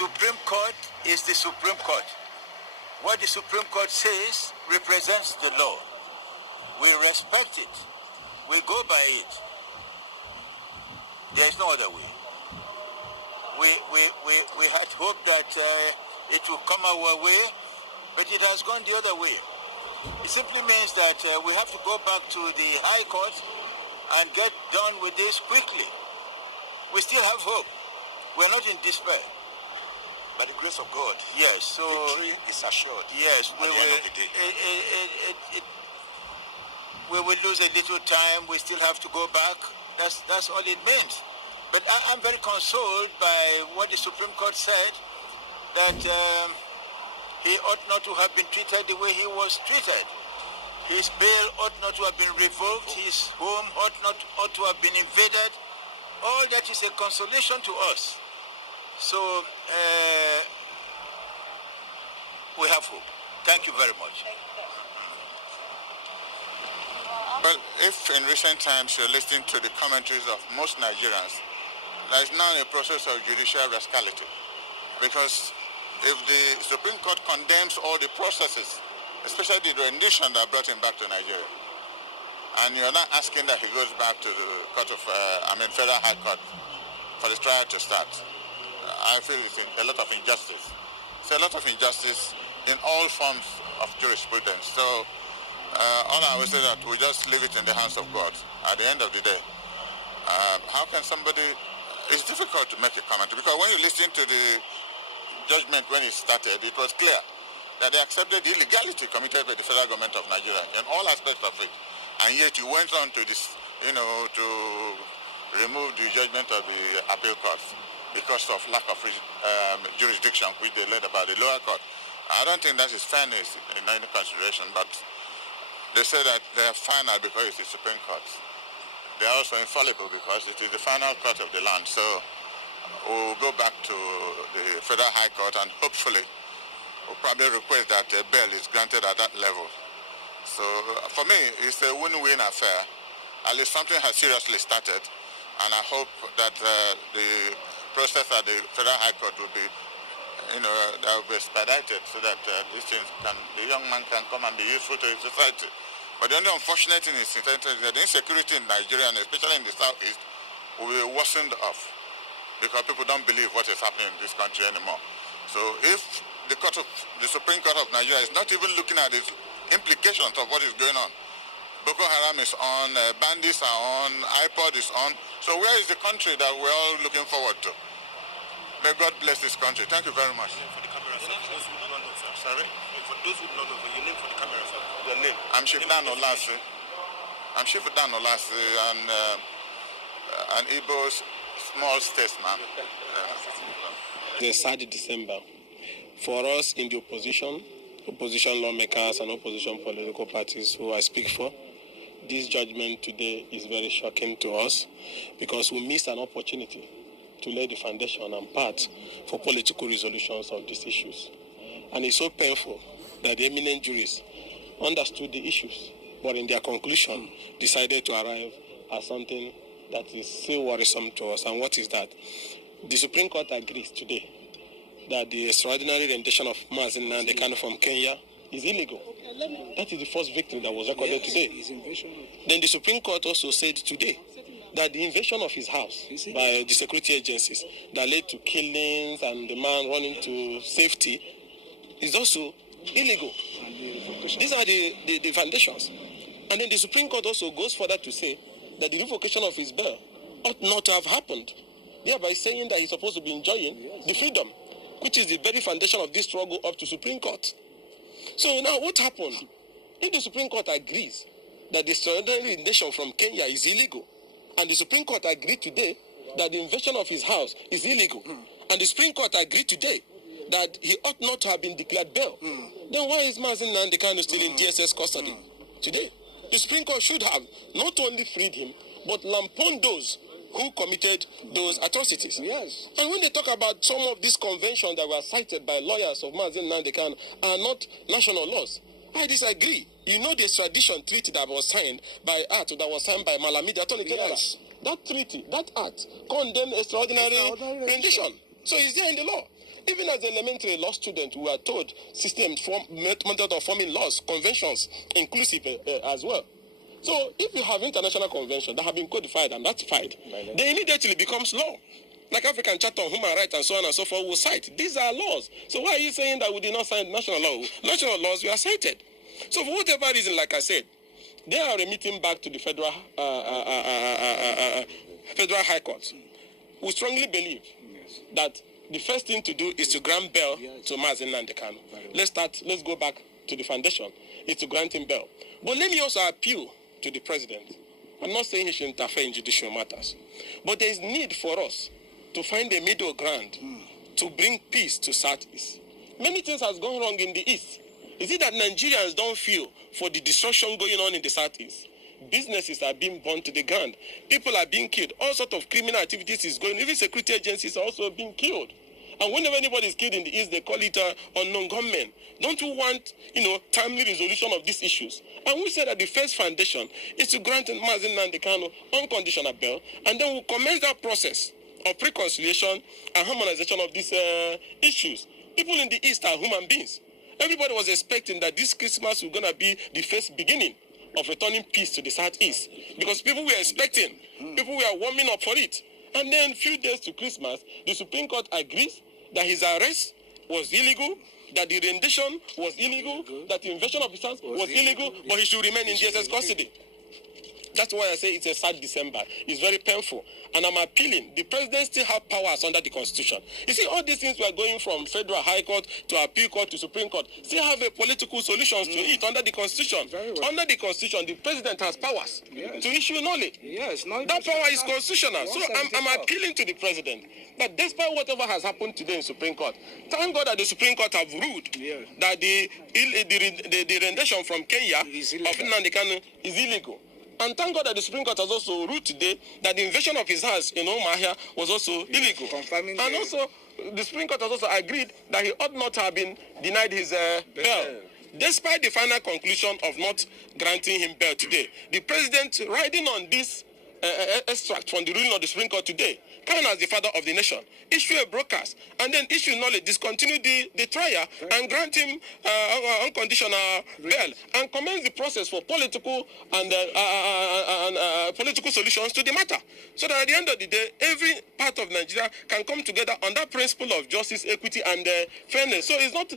Supreme Court is the Supreme Court. What the Supreme Court says represents the law. We respect it. We go by it. There is no other way. We had hoped that it would come our way, but it has gone the other way. It simply means that we have to go back to the High Court and get done with this quickly. We still have hope. We're not in despair. By the grace of God, yes. So victory is assured. Yes, at the end of the day. We will lose a little time. We still have to go back. That's all it means. But I'm very consoled by what the Supreme Court said, that he ought not to have been treated the way he was treated. His bail ought not to have been revoked. His home ought to have been invaded. All that is a consolation to us. So we have hope. Thank you very much. Well, if in recent times you're listening to the commentaries of most Nigerians, there is now a process of judicial rascality. Because if the Supreme Court condemns all the processes, especially the rendition that brought him back to Nigeria, and you're not asking that he goes back to the court of, Federal High Court for the trial to start, I feel it's a lot of injustice. It's a lot of injustice in all forms of jurisprudence. So all I would say that we just leave it in the hands of God at the end of the day. How can somebody, it's difficult to make a comment because when you listen to the judgment when it started, it was clear that they accepted the illegality committed by the federal government of Nigeria in all aspects of it. And yet you went on to this, to remove the judgment of the appeal courts because of lack of jurisdiction which they led about the lower court. I don't think that is fairness in any consideration, but they say that they are final because it's the Supreme Court. They are also infallible because it is the final court of the land. So we'll go back to the Federal High Court and hopefully we'll probably request that a bail is granted at that level. So for me, it's a win-win affair. At least something has seriously started, and I hope that the process at the Federal High Court will be, that will be expedited so that the young man can come and be useful to his society. But the only unfortunate thing is that the insecurity in Nigeria, and especially in the southeast, will be worsened off because people don't believe what is happening in this country anymore. So if the Supreme Court of Nigeria is not even looking at the implications of what is going on, Boko Haram is on, bandits are on, iPod is on. So where is the country that we're all looking forward to? May God bless this country. Thank you very much. For the camera, sir. For those who don't know, sir. Sorry? For those who don't know, your name for the camera, sir. Your name. I'm Chief Dan Olasi. I'm Chief Dan Olasi, and an Igbo small statesman. The 3rd December. For us in the opposition lawmakers and opposition political parties who I speak for, this judgment today is very shocking to us because we missed an opportunity to lay the foundation and path for political resolutions of these issues. And it's so painful that the eminent jurists understood the issues, but in their conclusion decided to arrive at something that is so worrisome to us. And what is that? The Supreme Court agrees today that the extraordinary rendition of Nnamdi Kanu from Kenya is illegal. That is the first victory that was recorded today. Then the Supreme Court also said today that the invasion of his house by the security agencies that led to killings and the man running to safety is also illegal. These are the foundations. And then the Supreme Court also goes further to say that the revocation of his bail ought not to have happened, thereby saying that he's supposed to be enjoying the freedom, which is the very foundation of this struggle up to Supreme Court. So now what happened? If the Supreme Court agrees that the extraordinary rendition from Kenya is illegal, and the Supreme Court agreed today that the invasion of his house is illegal, and the Supreme Court agreed today that he ought not to have been declared bail, then why is Nnamdi Kanu still in DSS custody today? The Supreme Court should have not only freed him, but lampooned those who committed those atrocities. Yes. And when they talk about some of these conventions that were cited by lawyers of Nnamdi Kanu are not national laws, I disagree. You know the extradition treaty that was signed by Act, that was signed by Malamidi Attorney General. Yes. That treaty, that act, condemned extraordinary rendition. So it's there in the law. Even as elementary law students, we are told systems, method of forming laws, conventions, inclusive as well. So if you have international conventions that have been codified and ratified, they immediately becomes law. Like African Charter on Human Rights and so on and so forth will cite. These are laws. So why are you saying that we did not sign national law? National laws were cited. So for whatever reason, like I said, they are remitting back to the federal High Court. We strongly believe that the first thing to do is to grant bail to Nnamdi Kanu. Let's go back to the foundation. It's to grant him bail. But let me also appeal to the president. I'm not saying he should interfere in judicial matters. But there is need for us to find a middle ground to bring peace to Southeast. Many things has gone wrong in the East. Is it that Nigerians don't feel for the destruction going on in the Southeast? Businesses are being burned to the ground. People are being killed. All sorts of criminal activities is going on. Even security agencies are also being killed. And whenever anybody is killed in the East, they call it unknown gunmen. Don't you want, timely resolution of these issues? And we said that the first foundation is to grant Nnamdi Kanu unconditional bail, and then we'll commence that process of reconciliation and harmonization of these issues. People in the East are human beings. Everybody was expecting that this Christmas was going to be the first beginning of returning peace to the Southeast, because people were expecting, people were warming up for it. And then a few days to Christmas, the Supreme Court agrees that his arrest was illegal, that the rendition was illegal, that the invasion of his house was illegal, but he should remain in DSS custody. That's why I say it's a sad December. It's very painful. And I'm appealing. The president still have powers under the Constitution. You see, all these things we are going from Federal High Court to Appeal Court to Supreme Court still have a political solutions to it under the Constitution. Well. Under the Constitution, the president has powers to issue knowledge. Yes, that power is constitutional. So I'm appealing to the president that despite whatever has happened today in Supreme Court, thank God that the Supreme Court have ruled that the rendition from Kenya of Nnamdi Kanu is illegal. And thank God that the Supreme Court has also ruled today that the invasion of his house in Omahia was also illegal. And also, the Supreme Court has also agreed that he ought not have been denied his bail. Despite the final conclusion of not granting him bail today, the president, riding on this extract from the ruling of the Supreme Court today, Kanu as the father of the nation, issue a broadcast and then issue knowledge, discontinue the trial and grant him unconditional bail and commence the process for political and political solutions to the matter. So that at the end of the day, every part of Nigeria can come together on that principle of justice, equity, and fairness. So it's not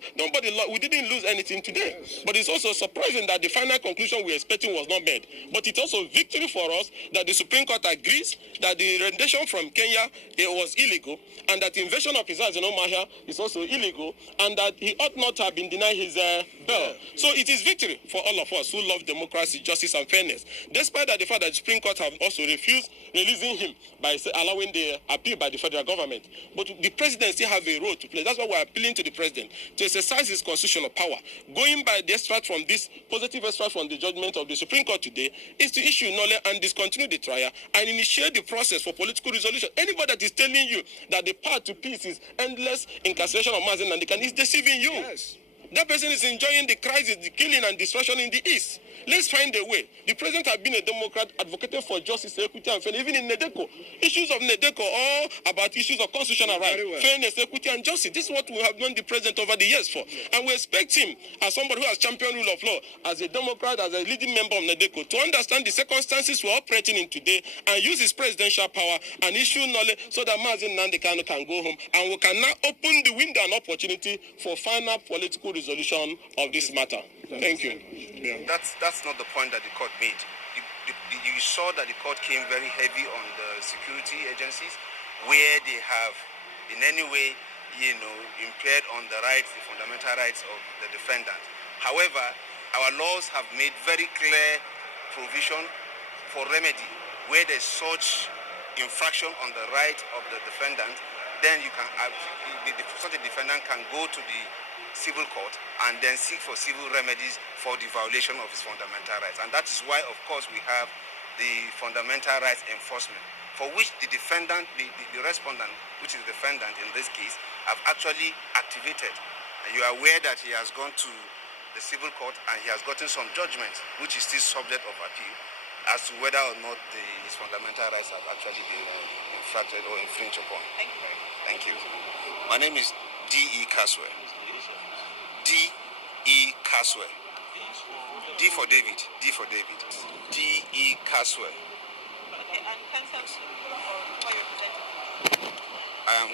we didn't lose anything today, but it's also surprising that the final conclusion we were expecting was not made. But it's also victory for us that the Supreme Court agrees that the rendition from Kenya was illegal, and that the invasion of his house in Omahia is also illegal, and that he ought not have been denied his bail. So it is victory for all of us who love democracy, justice, and fairness. Despite that, the fact that the Supreme Court have also refused releasing him by allowing the appeal by the federal government. But the president still have a role to play. That's why we're appealing to the president to exercise his constitutional power. Going by the extract from this positive extract from the judgment of the Supreme Court today is to issue knowledge and discontinue the trial and initiate the process for political resolution. Anybody that is telling you that the path to peace is endless incarceration of Nnamdi Kanu is deceiving you. Yes. That person is enjoying the crisis, the killing and destruction in the East. Let's find a way. The president has been a Democrat advocating for justice, equity, and fairness. Even in Nedeko, issues of Nedeko all about issues of constitutional rights, fairness, equity, and justice. This is what we have known the president over the years for. And we expect him, as somebody who has championed rule of law, as a Democrat, as a leading member of Nedeko, to understand the circumstances we're operating in today and use his presidential power and issue knowledge so that Nnamdi Kanu can go home. And we can now open the window and opportunity for final political resolution of this matter. Thank you. Yeah. That's not the point that the court made. You saw that the court came very heavy on the security agencies, where they have in any way, impaired on the rights, the fundamental rights of the defendant. However, our laws have made very clear provision for remedy. Where there's such infraction on the right of the defendant, then you can such a defendant can go to the civil court and then seek for civil remedies for the violation of his fundamental rights. And that is why, of course, we have the fundamental rights enforcement, for which the defendant, the respondent, which is the defendant in this case, have actually activated. And you are aware that he has gone to the civil court and he has gotten some judgments, which is still subject of appeal, as to whether or not his fundamental rights have actually been infracted or infringed upon. Thank you very much. Thank you. My name is D.E. Caswell. D.E. Caswell. D for David. D for David. D.E. Caswell. Okay, and counsel to what you're representing? I am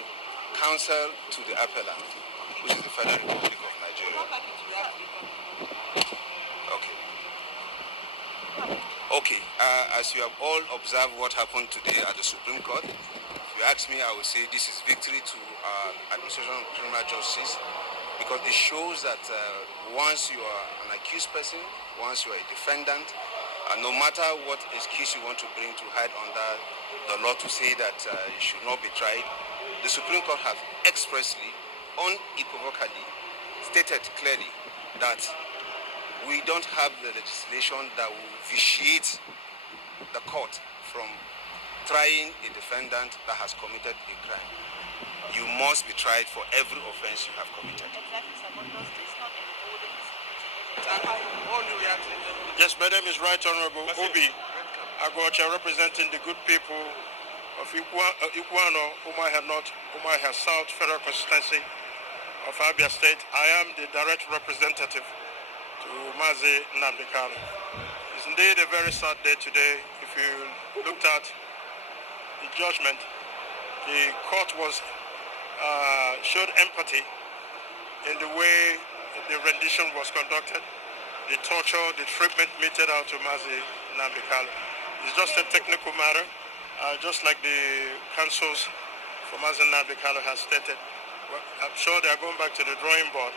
counsel to the appellant, which is the Federal Republic of Nigeria. Okay. Okay, as you have all observed what happened today at the Supreme Court, if you ask me, I would say this is victory to administration of criminal justice, because it shows that once you are an accused person, once you are a defendant, no matter what excuse you want to bring to hide under the law to say that you should not be tried, the Supreme Court has expressly, unequivocally stated clearly that we don't have the legislation that will vitiate the court from trying a defendant that has committed a crime. You must be tried for every offense you have committed. Exactly, sir, but does this not enfold the security? And all you react to Yes, my name is Right Honorable Obi Agwacha, representing the good people of Iguano, Umuahia South Federal Constituency of Abia State. I am the direct representative to Mazi Nnamdi Kanu. It's indeed a very sad day today. If you looked at the judgment, the court showed empathy in the way the rendition was conducted, the torture, the treatment meted out to Mazi Nnamdi Kanu. It's just a technical matter, just like the counsels for Mazi Nnamdi Kanu has stated. Well, I'm sure they are going back to the drawing board,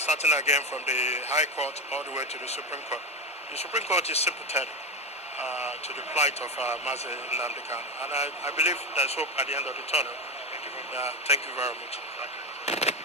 starting again from the High Court all the way to the Supreme Court. The Supreme Court is sympathetic to the plight of Mazi Nnamdi Kanu, and I believe there's hope at the end of the tunnel. Thank you very much.